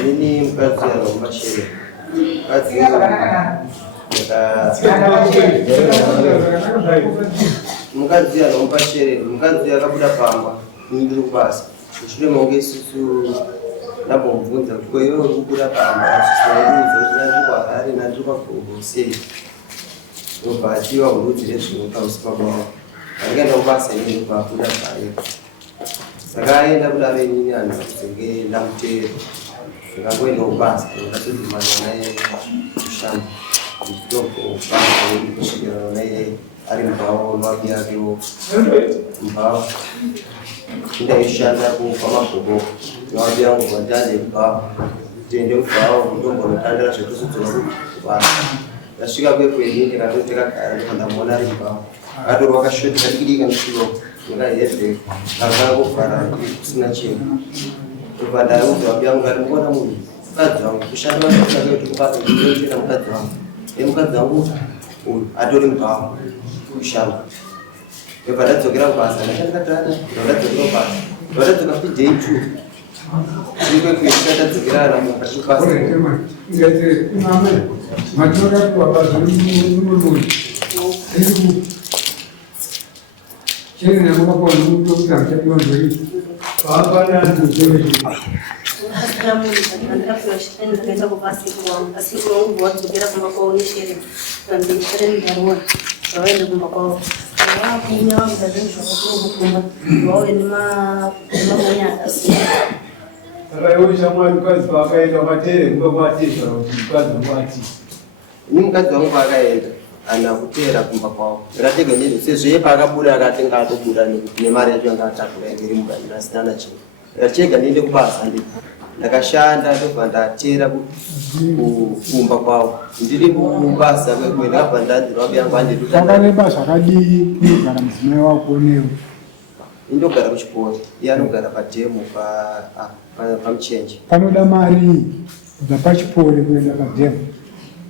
Ini mkazi anaomba sherehe. Mkazi anaomba sherehe. Mkazi akabuda pamba. Ndiri kubasa. Shure monge susu ndabomvunza kwa hiyo kubuda pamba. Sikuuliza kwa hari na nduka kubosei. Ubatiwa urudire zvinota usipabwa. Angenda kubasa ndi kwa kubuda pamba. Sakaenda kudare nini anazenge ndamutero. Ngangwenda ubasa ndasudimana naye kushamba nditoko ubasa ndikushikirirana naye ari mbawo lwake yakewo mbawo ndaishanda kwamagogo lwake yangu vandane mbawo tende mbawo ndombonotandira zvekuzodzora kubasa ndasvika kwekweni ndikatoteka kare ndikandamona ari mbawo atori wakashotika dikidika nechiro ngahedhe akangofara kusina chinhu Pada udah biang garam gua namun, kadang pusat mana kita tempat itu kita kadang, kadang ada orang kau pusat. Pada tu kira bahasa, kan kata pada tu kira bahasa, pada tu tapi jeju. Jika kita tu kira orang pusat bahasa. Jadi mana? Macam apa bahasa dulu. Jadi nama apa dulu tu yang kita buat Apa yang terjadi? Assalamu alaikum. Kita bahas itu buat juga kau ni share dan different darwan. Soalnya dengan kau, punya dan hukumat. Kau ini mah punya atas. Kalau sama juga sebagai kawatir, kawatir kalau bukan kawatir. Ini muka tuang pakai anak putera kumpakau. Berarti gini, sesuai pakai budak kata ngatu budak ni mari aja ngata cakap kirim budak nasi cing. Berarti gini dia kubas andi. Nakashanda tu pada cera kumpakau. Jadi kubas sampai kau nak pada tu orang yang pandai tu. Kalau lepas kadi ni kalau semua punya. Indo gara kuchipori. Iya no gara pajemu pa change. Panoda mari da pachipori kuenda pajemu.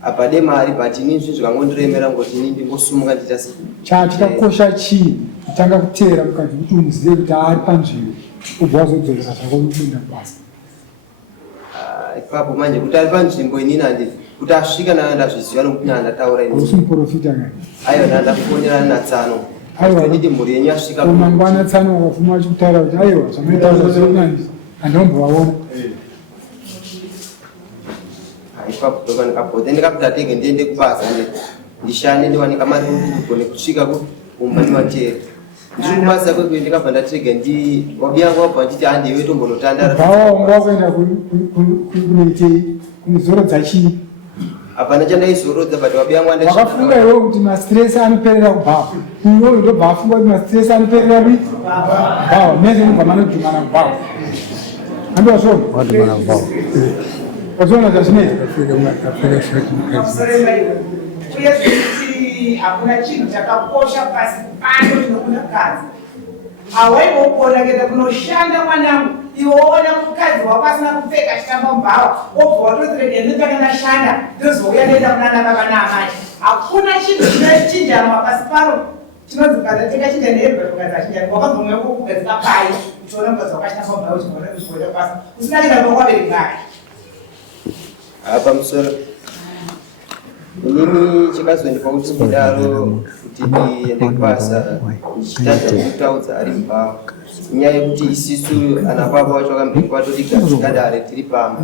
Apade mari bati ninzvi zvakangondoremera ngoti nindi ngosumuka nditasi chakakosha chii kutanga kutera mukati kuti umuzive kuti ari panzvimbo ubva wazodzoresa zvako kupinda basa ipapo manje kuti ari panzvimbo inini handizi kuti asvika nandazviziva nokuti ndataura usi muprofita kai aiwa nandakufonera natsano nditi mhuri yenyu asvika mangwana tsano wakafuma achikutaura kuti aiwa zvamaitaura zveunandi handombovaona ipapo toka ndikapota ndikakutatenge ndiende kubasa ndishande ndiwanika mari kugone kusvika kumba ndivatera ndiri kubasa kwekwe ndikabva ndatega wabiyangu wabva nditi handiwe tombonotandara bhawaonga wakuenda kunoitei kunozorodza chii hapana chandaizorotsa but wabiyangu wakafunga iwe kuti mastress anoperera kubhawa iwe ndobva afunga kuti mastress anoperera kuiti bhawa mese nobva manodhumana kubhawa andowasona Kazona kazine kafika shati mkazi hakuna chinhu chakakosha pasi pano chinokunda kazi hawaimbopona kuenda kunoshanda mwanangu iwe woona mukadzi wapasina kupfeka chitamba mubhawa obva watoti ndipakandashanda ndozouya ndoenda kunana baba naamai hakuna chinhu chinochinjanwa pasi pano chinonzi mukadzi ateka chinja neebva mukadzi achinjani wakazomwe kugadzika pai uchiona mukadzi wakashitamba mubhawa uchiona pasi usina kuenda kwakwaberekakai pamusoro inini chakazondipa kuti kudaro kuti ndiende kubasa ndichitadza kutaudza ari mubhawa inyaya yekuti isisu ana baba vacho vakamberi vatoti gadzikadare tiri pamba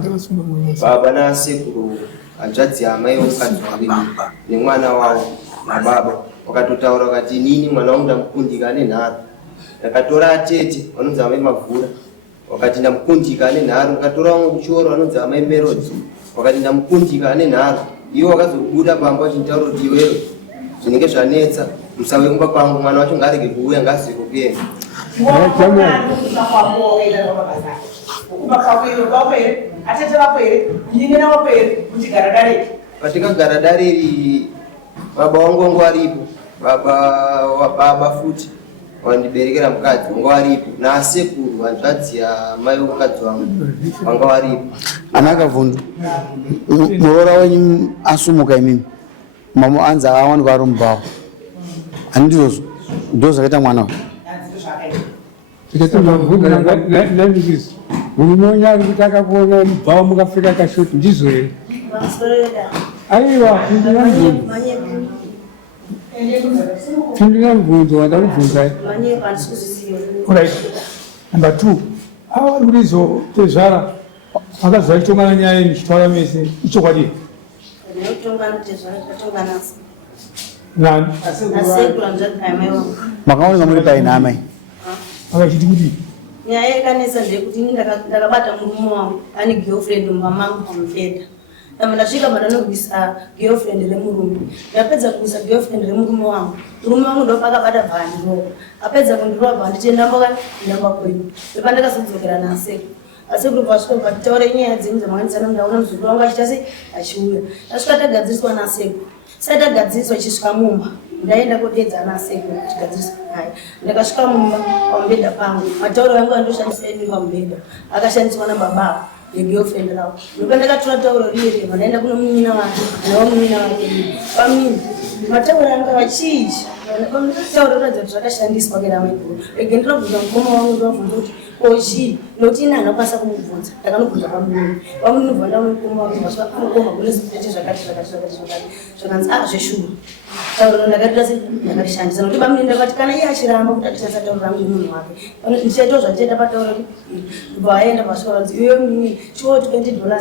baba nasekuru hanzvadzi amai vomukadzi wavini nemwana wavo nababa vakatotaura vakati inini mwana wangu ndamukundika ane nharo ndakatora atete vanonzi amai mavhura wakati ndamukundika ane nharo ndakatora vamwe kuchioro vanonzi amai merodzi wakati ndamukundika ane nharo iwo wakazobuda pamba vachintaura kuti iwewe zvinenge zvanetsa musauye kumba kwangu mwana wacho ngarege kuuya ngazive kuenda patikagara dareri baba wangu wangu aripo baba futi wandiberekera mukadzi wanga waripo nasekuru hanzvadzi yamai vomukadzi wangu vanga waripo. Anaka Vundu, muroora wenyu asumuka imimi mama anza awanikwa ari mubhawa handizvozvo ndo zvakaita mwana uyu Nandikizo murume ari kuti akakuona mubhawa mukapfeka kashoti ndizvo here? Aiwa, tindina mubvunzo wanda kubvunzai. Alright. Number 2. Ava vari kurizo tezvara vakazva chitongana nyaya muchitaura mese ichokwadi. Nani? makaoneka muri paina amai Vakachiti kuti nyaya yakanesa ndekuti ini ndakabata murume wangu ane girlfriend mumamangu pamubhedha. Ndasvika pandanobvisa girlfriend remurume. Ndapedza kubvisa girlfriend remurume wangu. Murume wangu ndopakabata bhandi. Apedza kundirova bhandi ndamba kwenu. Ndopandakazodzokera nasekuru. Asekuru pasvika patitaure nyaya dzenyu dzamawandisana ndaona muzukuru wangu achita sei achiuya. Tasvika tagadziriswa nasekuru. Sati tagadziriswa ichisvika mumba. Ndaenda kodedza nasekuru tigadziriswa naye. Ndakasvika mumba pamubhedha pangu. Matauro yangu andoshandisa eni pamubhedha. Akashandiswa nababa girlfriend rao. Ndakatotora tauro riri vanaenda kuno munyina wake nawo munyina wake. Pamini matauro anga vachizhi. Tauro radza zvakashandiswa kera maiguru. Ndinobvunza mukoma wangu ndobvunza kuti kochi noti ina anokwanisa kumubvunza. Ndakanobvunza pamuni. Pamuni ndobvanda mukoma wangu vasva anokoma kune zvekuti zvakati. Zvakanzi zveshuru. Tauro ndakatira sei ndakashandisa nokuti pamuni ndakati kana iye achiramba kuti atishandisa tauro rangu munhu wake. Ndichaita zvachiita patauro vaenda pasvika vanzi iwe mimi choti $20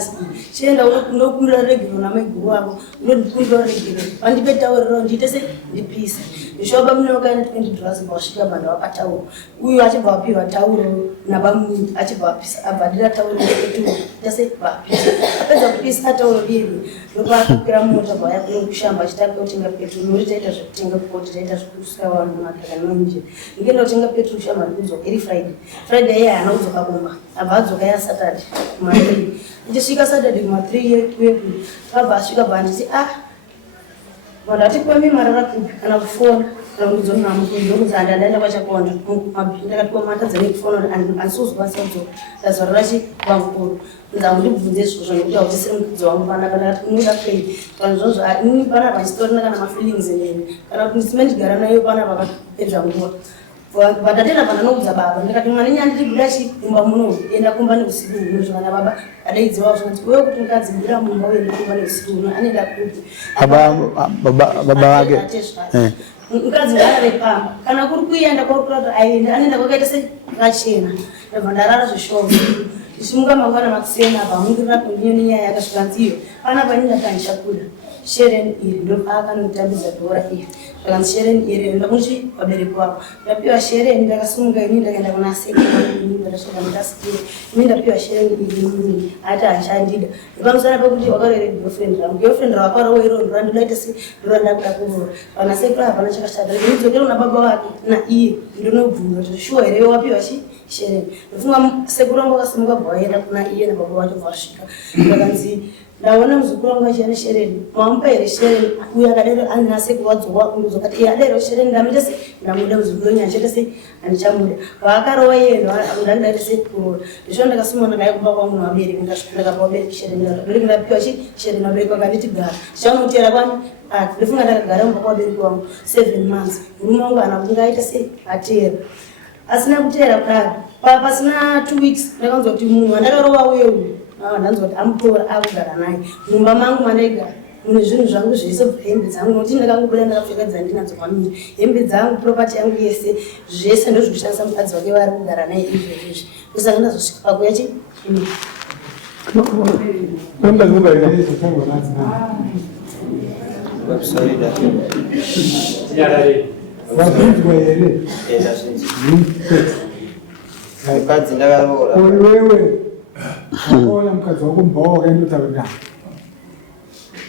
chienda unokumbira regero namaiguru wako unodikumbira regero vandipe tauro ndiite sei ndipise ndishoba munokaenda $20 pasvika banda wapatauro uyu achibva wapiwa tauro nabamuni achibva wapisa abhadira tauro nepetuwo tese vapisa apedza kupisa tauro iri ndopakwira mota vaya kushamba achitaka kutenga petuwo nori taita zvekutenga koti taita zvekusvika vanhu madhaka nonje ndingenda kutenga petuwo kushamba ndikudzoka iri friday iye haana kudzoka kumba abva adzoka yasaturday kuma3 ndisvika saturday kuma3 yeku abva asvika banditi vandati kwemi marara kupi kana kufona kana kudzona mukundokuza andaenda kwachakonda ndakati kwamatadza nekufona andisuzukwanisa kudzoka ndazvara rachi vamukuru nzangu ndibvunze izvozvo nekuti hautisiri mukudzi wangu panapa ndakati unoda pei kana zvozvo ini panapa hachitorina kana mafeelings neni kana kuti ndisime ndigara nayo panapa pedzva nguva vatatenda pandanokudza baba ndikati mwana nyaya ndiribuda chimba muno enda kumba neusiku uno zvana baba adaidziwa zvinoti wewe kuti ndikadzimbira mumba uende kumba neusiku uno anenda kupi baba vake mukadzi ngaave pamba kana kuri kuenda kwakurati aende anenda kwakaita sekachena ndabva ndarara zveshova ndichimuka mangwana makusena pamungirira kundiyo nenyaya yakasvika nziyo panapa ini ndakandichakuda shereni iri ndopaakanoitambidza dhora iri zvakanzi shereni iri ndakuti vabereki vavo ndapiwa shereni ndakasimuka ini ndakaenda kuna sekuru ndasvika ndasikire ini ndapiwa shereni iri mumini ati hanchandida ndipamusana pekuti wakarere girlfriend rakwarawo iro ndorandidaita se ndorandakuda kuvora vana sekuru hapana chakashata ndidzokera una baba vake naiye ndinobvunza kuti shuwa here wapiwa shereni ndofunga sekuru wangu akasimuka bva vaenda kuna iye nababa vacho vasvika ndakanzi ndaona muzukuru wangu achiana shereni mamupa here shereni uyo akadero anina sekuru wadzoka kundozokati iye adero shereni ndamuita sei ndamuda muzukuru wenyu achiita sei handichamuda vaakarowa iye ndandaita sei kuroora ndizvo ndakasima ndakaikumba kwangu nawabereki ndakapa wabereki shereni vabereki ndapiwa shereni vabereki vakanditi gara chichaunotera kwani ndofunga ndakagara mumba kwawabereki wangu 7 months murume wangu hana kunge aita sei atera asina kutera kudaro pasina 2 weeks ndakanzwa kuti munhu andakarowa uye uyu ndanzwa kuti amutora akugara naye mumba mangu mandaigara mune zvinhu zvangu zvese hembe dzangu nokuti ndakangobuda ndakapfeka dzandinadzo kwamiri hembe dzangu propati yangu yese zvese ndozvekushandisa mukadzi wake vari kugara naye izvezvizvi kusanga ndazosvika pakuya chi wazvinzwa here mukadzi ndakaroora wewe akaona mukadzi wako mubhawa wakaindotaurira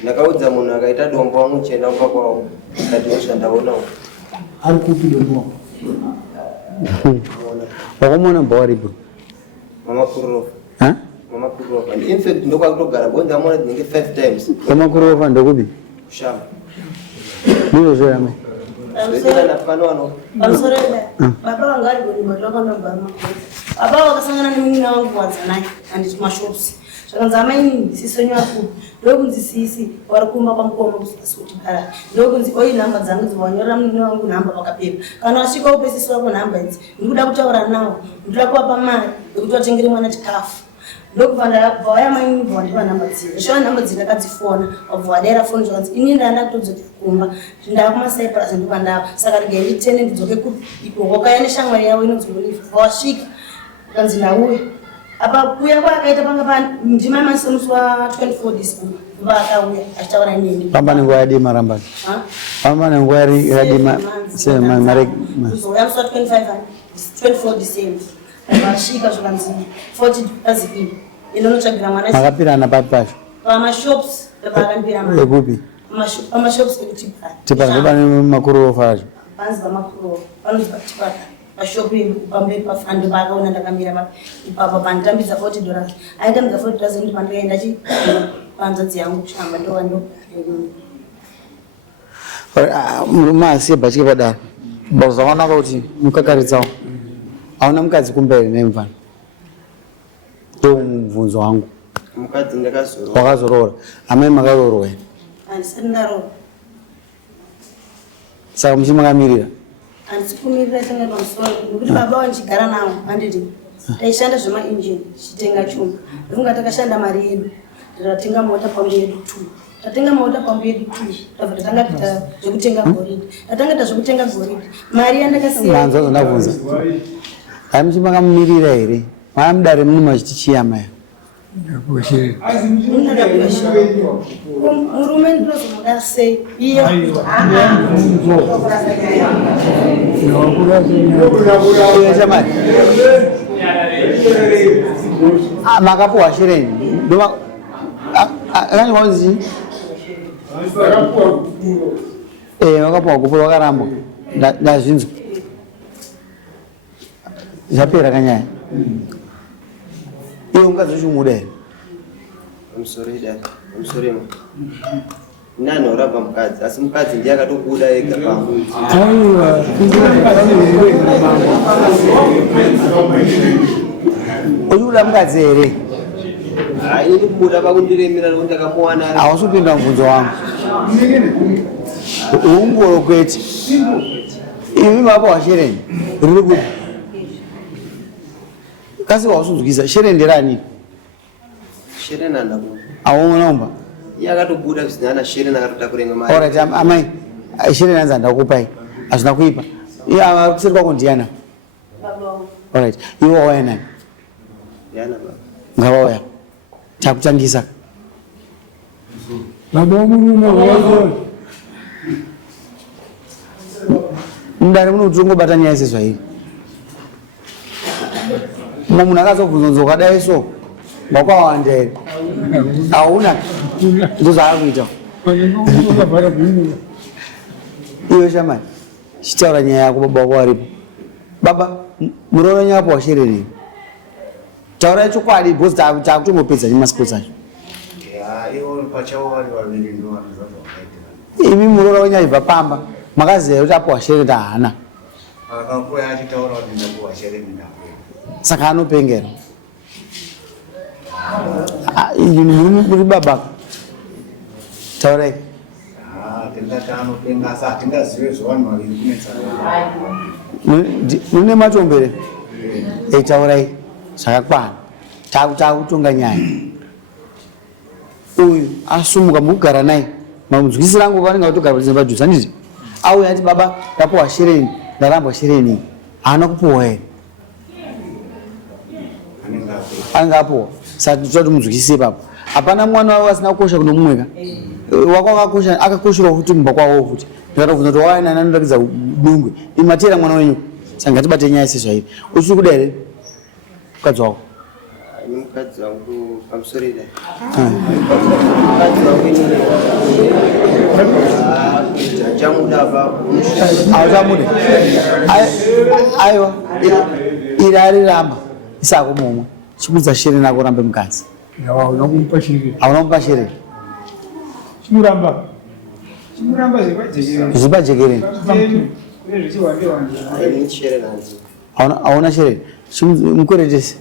ndakaudza munhu akaita dombo wangu chienda kumba kwavo kati oshandaonawo ari kupi dombo wakamona mubhawa ripo mamakurofa infact ndokwakutogara bonzi amona dzinenge 5 times kwamakurofa ndokupi kushamba ndizvo zverame Swedera na panono. Pamusoro baba vangu vari kurimba takanomba baba vakasangana nemumwe wangu wanza naye handiti mashops zvakanzi amai sisonyu akuru ndokunzi sisi vari kumba kwamukoma kusasi kuti kara ndokunzi oi nhamba dzangu dzivanyorera munini wangu nhamba vakapepa kana vasvika upesisi wako nhamba idzi ndikuda kutaura nawo ndikuda kuvapa mari yekuti vatengere mwana chikafu ndokubva ndabva waya mai bva ndiva nhamba dzine shova nhamba dzine ndakadzifona wabva wadera foni zvakanzi ini ndanda kutodzokera kumba ndava kumacyprus ndikwa ndava saka regai nditene ndidzoke kuiko wakaya neshamwari yavo inonzi olive wasvika kanzi ndauya apa kuya kwakaita panga ndima masomusi wa 24 December vakauya achitaura neni pamba nenguva yadima rambani pamba nenguva yadima uzouya musi wa 24 December vasvika zvakanzi 40 azipini inonotsvagira mwana makapirana papi pacho pamashops pavakandipira mari ekupi pamashops ekutipaka ndopane makurova acho panzi pamakurova panonzi patipaka pashopu pamberi pafando paakaona ndakamira ipapa panditambidza $40 aitambidza $40 ndi pandikaenda chipanzadzi yangu kushamba ndowando murume asiye bachike padaro zvakanaka kuti mukakaritsawo hauna mukadzi kumberi nemvana ndo mubvunzo wangu Mukadzi ndakazorora. wakazorora amai makarorwa here handisati ndaroora saka muchimakamirira handisi kumirira tanga pamusoro nokuti baba wandigara nawo handiti taishanda zvemainjini chitenga chuma ndokunga takashanda mari yedu tatatenga mota pambu yedu 2 tatenga mota pambu yedu 2 tabva tatanga kuita zvekutenga goridhe tatanga ta zvekutenga goridhe mari yandakasiyaanza zvandabvunza hai muchimakamirira here maamudare mune machiti chiyamaya murume ndinozomuda sei iyo makapuwa shireni kanyiwanzi makapuwa gupu wakarambwa ndazvinzwa zvapera kanyaya iwe ungazochimuda here Pamusoremo. Nani orabva mukadzi asi mukadzi ndiye akatobuda ega pamwe. uchiuda mukadzi here Ini kubuda pakundiremera nokuti ndakamuwana. hausupinda mubvunzo wangu ungoro kwete imi mapa washereni riri kuti kasi wausunzwisa shereni nderani Sherena ndakuwa. auonaumba Iye akatobuda zvinana Sherena akatotakurenga mari. alright amai shereni anzi handakupai hazvina kuipa iye kuseri kwako ndiyana alright iwe wauya nani Yana baba. ngavauya takutangisa baba womurume wazo mundare muno kuti ungobata nyaya sezvairi mumwe munhu akazobvunza nzo kadai so wakwawanda here hauna ndo zvaakuita iwe shamai chitaura nyaya yako baba wako waripo baba muroora nyapo washereni taurai chokwadi bhosi takutombopedza nemasikotsi acho imi muroora wenyaibva pamba makaziva kuti apo washereni haana saka anopengera muri baba taurai mune matombere eitaurai zvakakwana takutonga nyaya uyu asumuka mukugara naye mamunzwisi rangu vanenge vatogara padhuze handiti auya ati baba ndapuwa shereni ndarambwa shereni haana kupuwa here anenge apuwa saka toti munzwisi ipapo hapana mwana wavo asina kukosha kuno mumweka wako akakosherawo kuti mumba kwavo futi ndikatobvunza kuti waina nanoratidza dungwe imatera mwana wenyu saka ngatibate nyaya sezvairi uchiri kuda here mukadzi wako Ini mukadzi wangu pamusorera. Mukadzi wangu ini. Chamuda baba. Auchamuda. Aiwa. Iri ariramba isako mumwe chimudza shereni ako urambe mukadzi hauna kumupa shereni hauna kumupa shereni chimuramba chimuramba zvepajekere zvepajekereni kune zvichiwandewanda Ini shere nanzi. hauna shereni mukweretese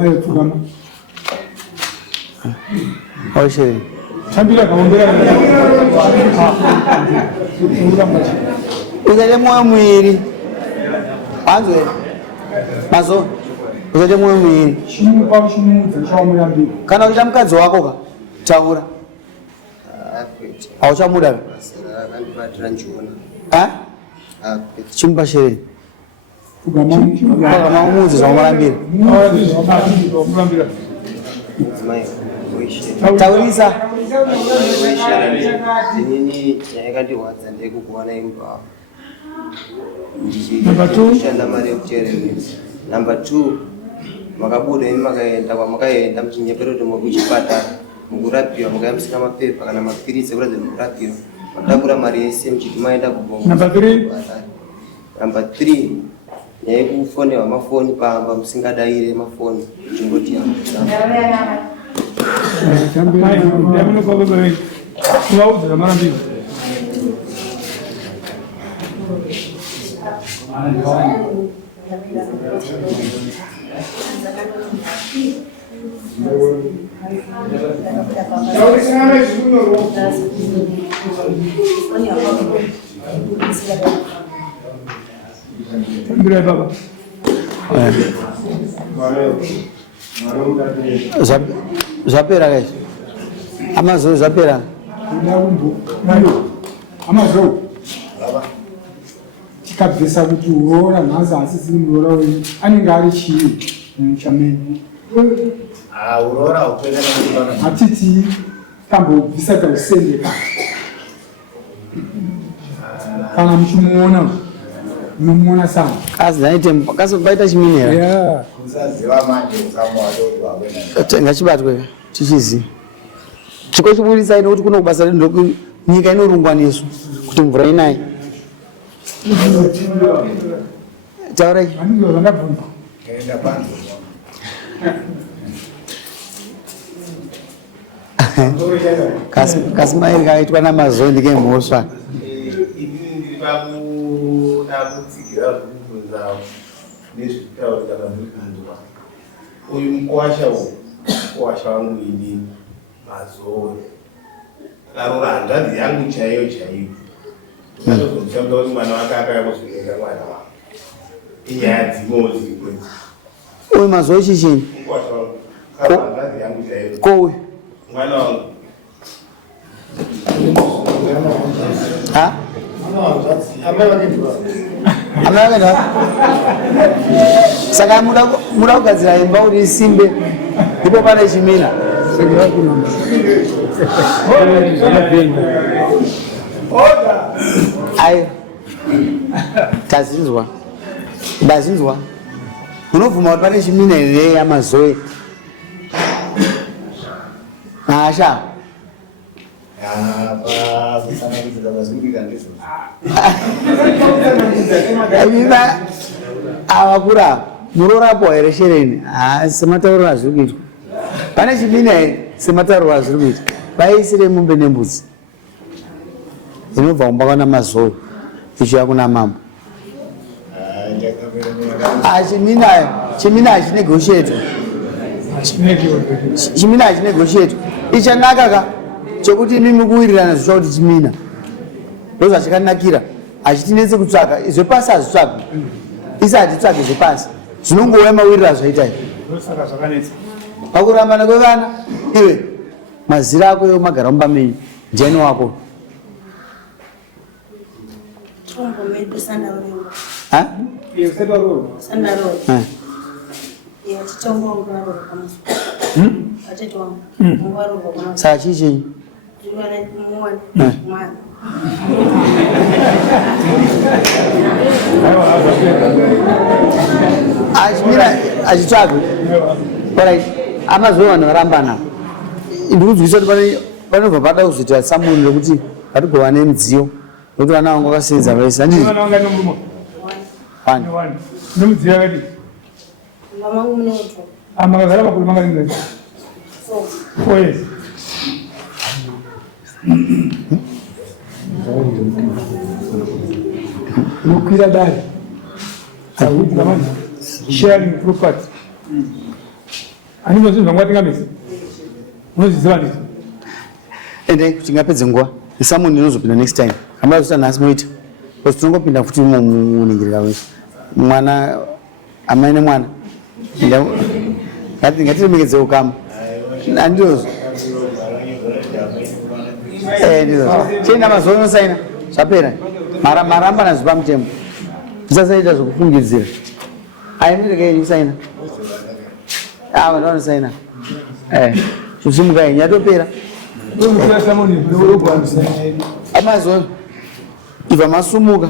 aipfugama au shereni tambira kaombera usaite mwoyo muiri anzwe mazo usaite mwoyo muiri chimupa chimudza chaomurambira kana uchiita mukadzi wako ka taura Akwete. hauchamuda ka Masara akandibatira nchiona. Akwete. chimupa shereni fugama pakamamudzi zvaumurambira murambira Mudzimai oishere. taurisa Oishere ndinini yakandirwadza ndekukuwana imba. Number two. Ndichishanda mari yekutereredza. Number 2, makabuda imi makaenda muchinyepero kuti mukuchipatara mukurapiwa mukayambisika mapepa kana mapiritsi ekuratidza mukurapiwa madabura mari yese muchiti maenda kubongo. Number 3. Number 3, nyaya yekufonerwa mafoni pamba musingadaire mafoni chingoti kuvaudza zvamarambira tambirai baba zvapera kaizvo amazoo zvapera amazvo tikabvisa kuti uroora nhasi asisiri muroora wenyu anenge ari chii muchameni hatiti tambobvisa kausendeka kana muchimuona munomuona sana kasobaita chiminera ngachibatwe tichiziva chiko chiburisai nokuti kuno kubasa redu nyika inorungwa nesu kuti mvura inayi taurai anizvo zvandabvunza kasi mairi kaitwa namazoo ndikemhosva uyu mukwasha wangu ini mazoo karora hanzvadzi yangu chaiyo atozozvishamba kuti mwana wake akayakuzvirenga mwana wake inyaya dzimozi kwedzi uyu mazoo chichini mukwasha wangu karora hanzvadzi yangu chaiyo kouyu mwana wangu amavakaenda saka muda kugadzira imba kuti isimbe ipo pane chimina ayo tazinzwa ndazinzwa unobvuma kuti pane chimina here yamazoe asha avakura murorapo here shereni sematauriro azviri kuitwa pane chimina here sematauriro azviri kuitwa vaisire mombe nembudzi inobva kumba kwana mazoe ichiuya kuna mambo chimina hachinegotiatwa chimina hachinegotiatwa ichanaka ka chokuti imi mukuwirirana zvichwa kuti chimina ndozvachakanakira hachitinetse kutsvaka zvepasi hazvitsvagwi isi hatitsvage zvepasi zvinongouya mawiriro azvaitai pakurambana kwevana iwe mazira ako yomagara mumba menyu ndiani wako saka chii chenyu achitsvagwe orit amazuva vanhu varambana ndikudzivisa kuti panobva pada kuzoita samuni rekuti vatigova nemidziyo nokuti vana vangu vakasenza vese nemudziyo yakati makagara makuru mangaringai 4 years Nukwira dali. Sharing property. Ani mwazi ngwati ngamisi. Mwazi zibani. Ende kuchingapedze nguwa. Isamu ndinozopinda next time. Ambayo nasi moita. Because tungopinda futi muningirira wese. Mwana amaine mwana. Ngati migeze ukama. Andizo. Ndizo. Chenda mazono saina. Zvapera. Maramba nazipa mutemo. Tisasaita zvokufungidzira. Aimire kusaina. Ndona saina. Zvichimuka nyatopera. Amazono. Ibva masumuka.